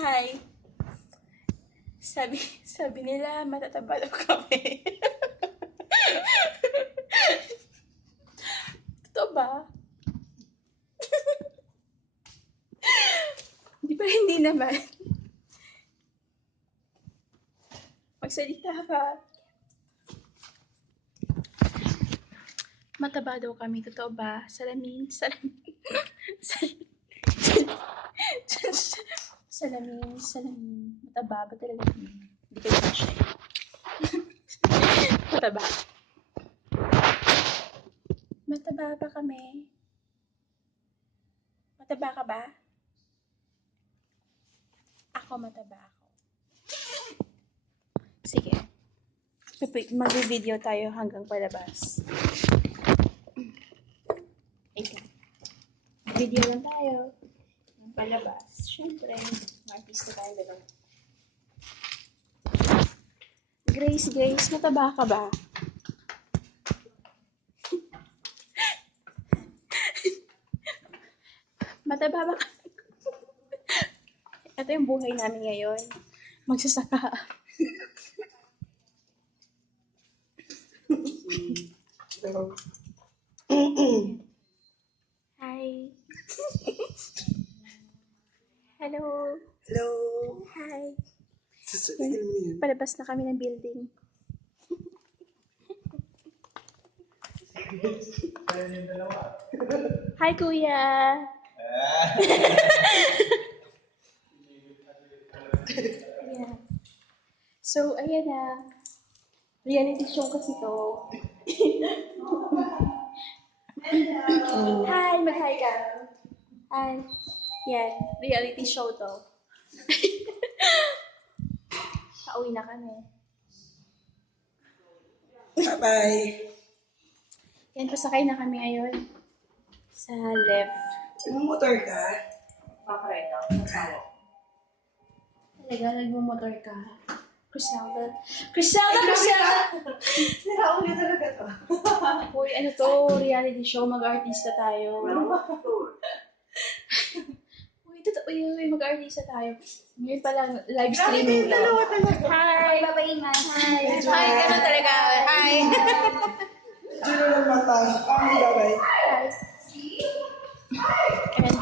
Hi. Sabi nila, matataba daw kami. Totoo ba? Di ba hindi naman? Magsalita ka. Mataba daw kami. Totoo ba? Salamin. Salamin. Mataba ba talaga kami? Hindi kayo siya. Mataba. Mataba ba kami? Mataba ka ba? Ako mataba ako. Sige. Mag-video tayo hanggang palabas. Ikaw. Video lang tayo. Palabas. Siyempre, artista tayo dalawa. Grace, mataba ka ba? Mataba ba ka? Ito yung buhay namin ngayon. Magsasaka. Hi. Hello. Hello! Hi. Sasabihin mo yun. Palabas na kami ng building. Hi, Kuya. Yeah. So, ayan na. Reality show kasi to. Hi, mag-hi ka. Hi. Yan, reality show to. Pauwi na kami. Bye-bye! Yan, pasakay na kami ngayon. Sa left. Motor ka? Talaga, nagmumotor ka. Criselda! Sinauli talaga to. Uy, ano to? Reality show, mag-artista tayo. Uy, totoo yun. Mag-artista tayo. Ngayon pa lang, live streaming lang. Hi! Babaingan. Hi! Hi! Ganun talaga. Hi! Sino lang mata? Bye-bye! Hi! And